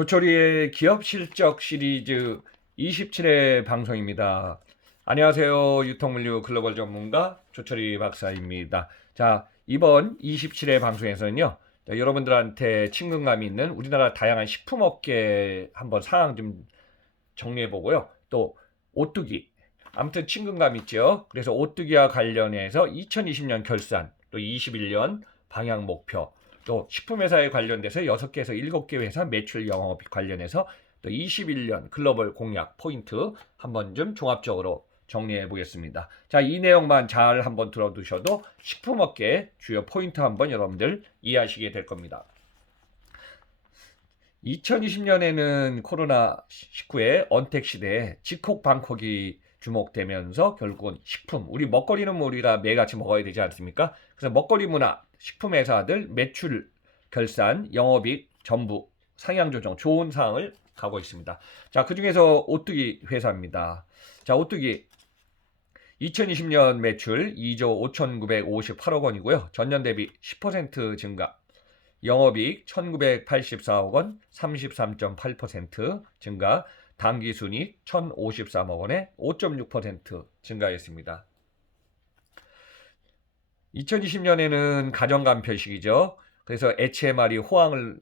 조철이의 기업 실적 시리즈 27회 방송입니다. 안녕하세요. 유통물류 글로벌 전문가 조철이 박사입니다. 자, 이번 27회 방송에서는요. 자, 여러분들한테 친근감이 있는 우리나라 다양한 식품업계 한번 상황 좀 정리해 보고요. 또 오뚜기 아무튼 친근감 있죠. 그래서 오뚜기와 관련해서 2020년 결산, 또 21년 방향 목표, 또 식품회사에 관련돼서 6개에서 7개 회사 매출 영업 관련해서 또 21년 글로벌 공약 포인트 한번 좀 종합적으로 정리해 보겠습니다. 자, 이 내용만 잘 한번 들어두셔도 식품업계 주요 포인트 한번 여러분들 이해하시게 될 겁니다. 2020년에는 코로나 19의 언택 시대에 직콕 방콕이 주목되면서 결국은 식품, 우리 먹거리는 뭐 우리가 매일같이 먹어야 되지 않습니까? 그래서 먹거리 문화, 식품 회사들 매출, 결산, 영업이익 전부 상향 조정 좋은 상황을 가고 있습니다. 자, 그중에서 오뚜기 회사입니다. 자, 오뚜기 2020년 매출 2조 5,958억 원이고요. 전년 대비 10% 증가. 영업이익 1,984억 원, 33.8% 증가. 당기순이익 1,053억 원에 5.6% 증가했습니다. 2020년에는 가정간편식이죠. 그래서 HMR이 호황을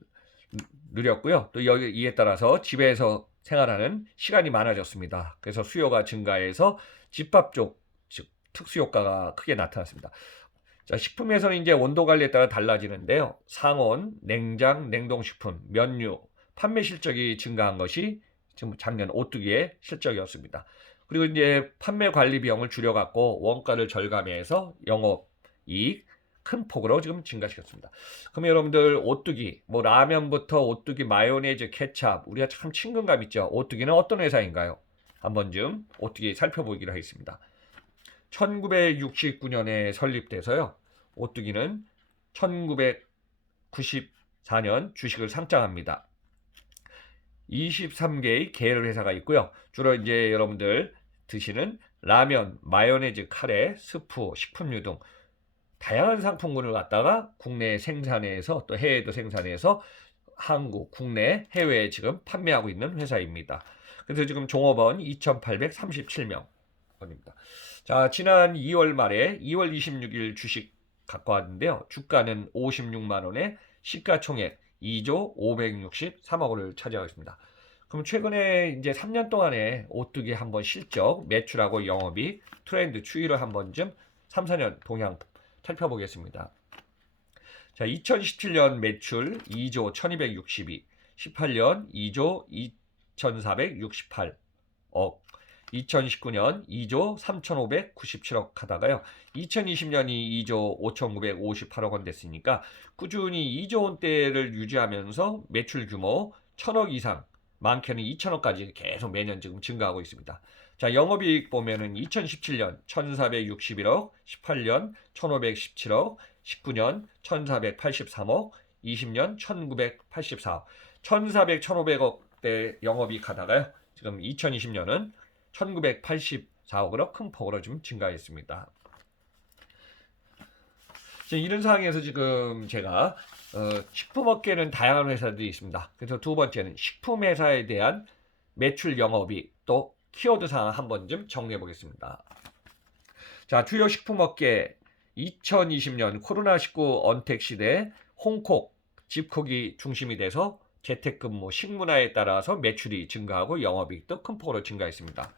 누렸고요. 또 여기 이에 따라서 집에서 생활하는 시간이 많아졌습니다. 그래서 수요가 증가해서 집밥 쪽 즉 특수 효과가 크게 나타났습니다. 자, 식품에서는 이제 온도 관리에 따라 달라지는데요. 상온, 냉장, 냉동식품, 면류 판매 실적이 증가한 것이 지금 작년 오뚜기의 실적이었습니다. 그리고 이제 판매 관리 비용을 줄여갖고 원가를 절감해서 영업 이익 큰 폭으로 지금 증가시켰습니다. 그럼 여러분들 오뚜기 뭐 라면부터 오뚜기 마요네즈 케찹 우리가 참 친근감 있죠. 오뚜기는 어떤 회사인가요? 한번 좀 오뚜기 살펴보기로 하겠습니다. 1969년에 설립돼서요. 오뚜기는 1994년 주식을 상장합니다. 23개의 계열 회사가 있고요. 주로 이제 여러분들 드시는 라면, 마요네즈, 카레, 스프, 식품류 등 다양한 상품군을 갖다가 국내 생산해서 또 해외도 생산해서 한국, 국내, 해외에 지금 판매하고 있는 회사입니다. 그래서 지금 종업원 2,837명 원입니다. 자, 지난 2월 말에 2월 26일 주식 갖고 왔는데요. 주가는 56만 원에 시가총액 2조 563억 원을 차지하고 있습니다. 그럼 최근에 이제 3년 동안에 오뚜기 한번 실적, 매출하고 영업이 트렌드 추이를 한번 좀 3, 4년 동향 살펴보겠습니다. 자, 2017년 매출 2조 1262, 18년 2조 2468억, 2019년 2조 3597억 하다가요. 2020년이 2조 5958억 원 됐으니까 꾸준히 2조 원대를 유지하면서 매출 규모 1000억 이상, 많게는 2천억까지 계속 매년 지금 증가하고 있습니다. 자, 영업이익 보면은 2017년 1461억, 18년 1517억, 19년 1483억, 20년 1984억. 1400, 1500억대 영업이익 하다가요. 지금 2020년은 1984억으로 큰 폭으로 좀 증가했습니다. 이런 상황에서 지금 제가 어, 식품업계는 다양한 회사들이 있습니다. 그래서 두 번째는 식품회사에 대한 매출 영업이 또 키워드 상황 한번 좀 정리해 보겠습니다. 자, 주요 식품업계 2020년 코로나19 언택 시대 홍콕, 집콕이 중심이 돼서 재택근무, 식문화에 따라서 매출이 증가하고 영업이익도 큰 폭으로 증가했습니다.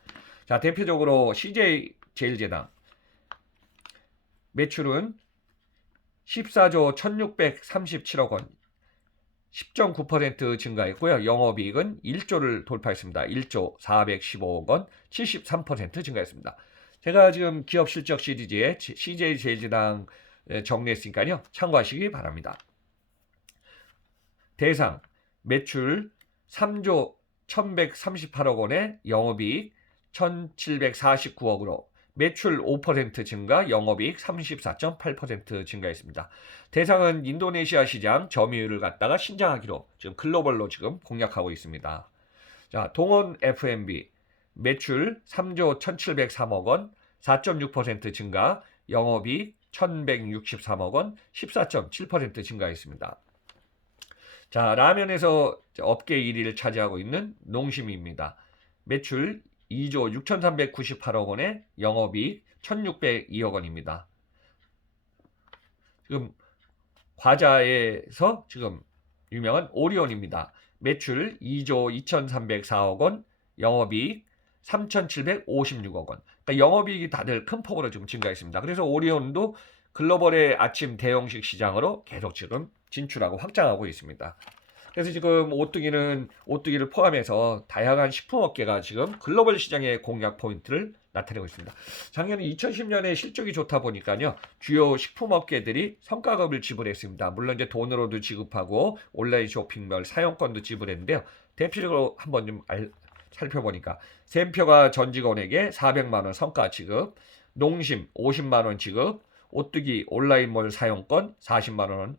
자, 대표적으로 CJ 제일제당 매출은 14조 1637억 원, 10.9% 증가했고요. 영업이익은 1조를 돌파했습니다. 1조 415억 원, 73% 증가했습니다. 제가 지금 기업 실적 시리즈에 CJ 제일제당 정리했으니까요. 참고하시기 바랍니다. 대상 매출 3조 1138억 원에 영업이익 1749억으로 매출 5% 증가, 영업이익 34.8% 증가했습니다. 대상은 인도네시아 시장 점유율을 갖다가 신장하기로 지금 글로벌로 지금 공략하고 있습니다. 자, 동원 F&B 매출 3조 1,703억 원, 4.6% 증가, 영업이익 1,163억 원, 14.7% 증가했습니다. 자, 라면에서 업계 1위를 차지하고 있는 농심입니다. 매출 2조 6,398억 원에 영업이익 1,602억 원입니다. 지금 과자에서 지금 유명한 오리온입니다. 매출 2조 2,304억 원, 영업이익 3,756억 원. 그러니까 영업이익이 다들 큰 폭으로 지금 증가했습니다. 그래서 오리온도 글로벌의 아침 대형식 시장으로 계속 지금 진출하고 확장하고 있습니다. 그래서 지금 오뚜기는 오뚜기를 포함해서 다양한 식품 업계가 지금 글로벌 시장의 공략 포인트를 나타내고 있습니다. 작년 2010년에 실적이 좋다 보니까요 주요 식품 업계들이 성과급을 지불했습니다. 물론 이제 돈으로도 지급하고 온라인 쇼핑몰 사용권도 지불했는데요. 대표적으로 한번 좀 알, 살펴보니까 샘표가 전 직원에게 400만 원 성과 지급, 농심 50만 원 지급, 오뚜기 온라인몰 사용권 40만 원,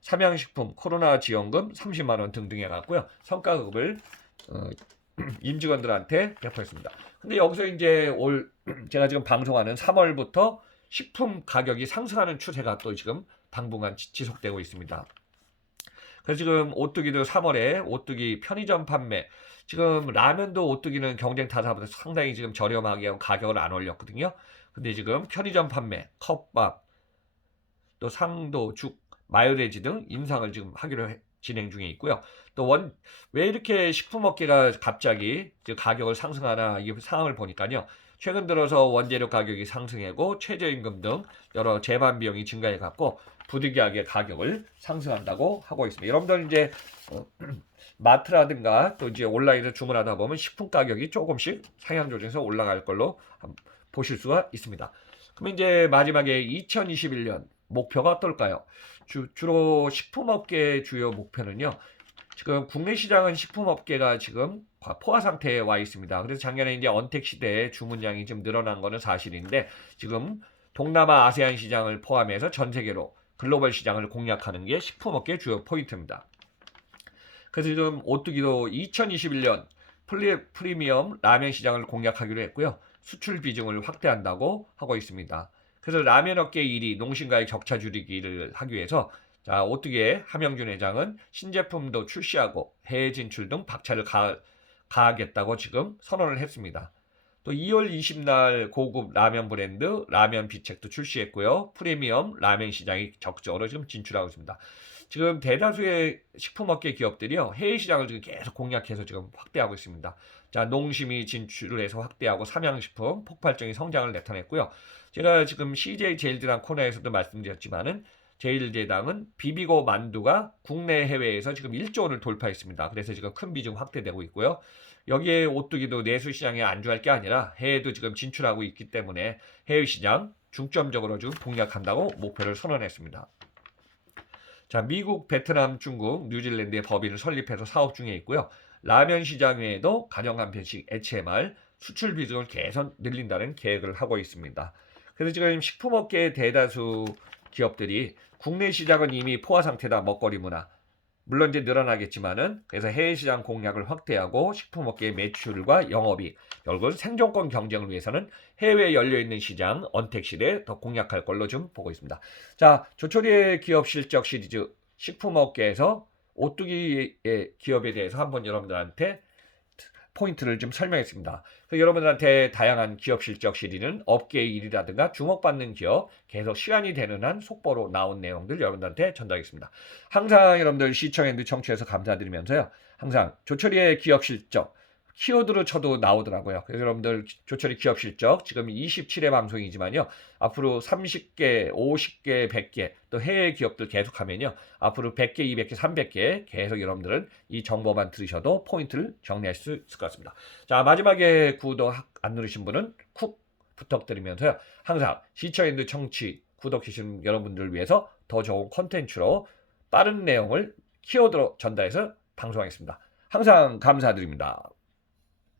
삼양식품 코로나 지원금 30만 원 등등 해갖고요 성과급을 어, 임직원들한테 배포했습니다. 근데 여기서 이제 올 제가 지금 방송하는 3월부터 식품 가격이 상승하는 추세가 또 지금 당분간 지- 지속되고 있습니다. 그래서 지금 오뚜기도 3월에 오뚜기 편의점 판매 지금 라면도 오뚜기는 경쟁 타사보다 상당히 지금 저렴하게 가격을 안 올렸거든요. 근데 지금 편의점 판매 컵밥 또 상도 죽 마요네즈 등 인상을 지금 하기로 해- 진행 중에 있고요. 또 원 왜 이렇게 식품 업계가 갑자기 이제 가격을 상승하나 이 상황을 보니까요. 최근 들어서 원재료 가격이 상승하고 최저임금 등 여러 재반 비용이 증가해 갖고 부득이하게 가격을 상승한다고 하고 있습니다. 여러분들 이제 어, 마트라든가 또 이제 온라인에서 주문하다 보면 식품 가격이 조금씩 상향 조정해서 올라갈 걸로 보실 수가 있습니다. 그럼 이제 마지막에 2021년 목표가 어떨까요? 주, 주로 식품업계 주요 목표는요. 지금 국내 시장은 식품업계가 지금 과- 포화 상태에 와 있습니다. 그래서 작년에 이제 언택 시대에 주문량이 좀 늘어난 거는 사실인데 지금 동남아 아세안 시장을 포함해서 전 세계로 글로벌 시장을 공략하는 게 식품업계 주요 포인트입니다. 그래서 지금 오뚜기도 2021년 플리, 프리미엄 라면 시장을 공략하기로 했고요. 수출 비중을 확대한다고 하고 있습니다. 그래서 라면 업계 1위 농심과의 격차 줄이기를 하기 위해서 자, 오뚜기의 함영준 회장은 신제품도 출시하고 해외 진출 등 박차를 가, 가하겠다고 지금 선언을 했습니다. 또 2월 20날 고급 라면 브랜드 라면 비책도 출시했고요. 프리미엄 라면 시장이 적극적으로 지금 진출하고 있습니다. 지금 대다수의 식품업계 기업들이요 해외 시장을 지금 계속 공략해서 지금 확대하고 있습니다. 자 농심이 진출을 해서 확대하고 삼양식품 폭발적인 성장을 나타냈고요. 제가 지금 CJ 제일제당 코너에서도 말씀드렸지만은 제일제당은 비비고 만두가 국내 해외에서 지금 1조 원을 돌파했습니다. 그래서 지금 큰 비중 확대되고 있고요. 여기에 오뚜기도 내수 시장에 안주할 게 아니라 해외도 지금 진출하고 있기 때문에 해외 시장 중점적으로 지금 공략한다고 목표를 선언했습니다. 자, 미국, 베트남, 중국, 뉴질랜드의 법인을 설립해서 사업 중에 있고요. 라면 시장 외에도 가정 간편식, HMR, 수출 비중을 개선 늘린다는 계획을 하고 있습니다. 그래서 지금 식품업계의 대다수 기업들이 국내 시장은 이미 포화 상태다 먹거리 문화. 물론 이제 늘어나겠지만은 그래서 해외 시장 공략을 확대하고 식품업계의 매출과 영업이 결국은 생존권 경쟁을 위해서는 해외에 열려 있는 시장 언택 시대 더 공략할 걸로 좀 보고 있습니다. 자, 조초리의 기업 실적 시리즈 식품업계에서 오뚜기의 기업에 대해서 한번 여러분들한테 포인트를 좀 설명했습니다. 여러분들한테 다양한 기업 실적 시리즈는 업계의 일이라든가 주목받는 기업 계속 시간이 되는 한 속보로 나온 내용들 여러분들한테 전달하겠습니다. 항상 여러분들 시청해주셔서 청취해서 감사드리면서요. 항상 조철이의 기업 실적 키워드로 쳐도 나오더라고요. 그래서 여러분들 조철이 기업 실적 지금 27회 방송이지만요. 앞으로 30개, 50개, 100개 또 해외 기업들 계속하면요. 앞으로 100개, 200개, 300개 계속 여러분들은 이 정보만 들으셔도 포인트를 정리할 수 있을 것 같습니다. 자 마지막에 구독 안 누르신 분은 쿡 부탁드리면서요. 항상 시청인들 청취 구독해주신 여러분들을 위해서 더 좋은 컨텐츠로 빠른 내용을 키워드로 전달해서 방송하겠습니다. 항상 감사드립니다.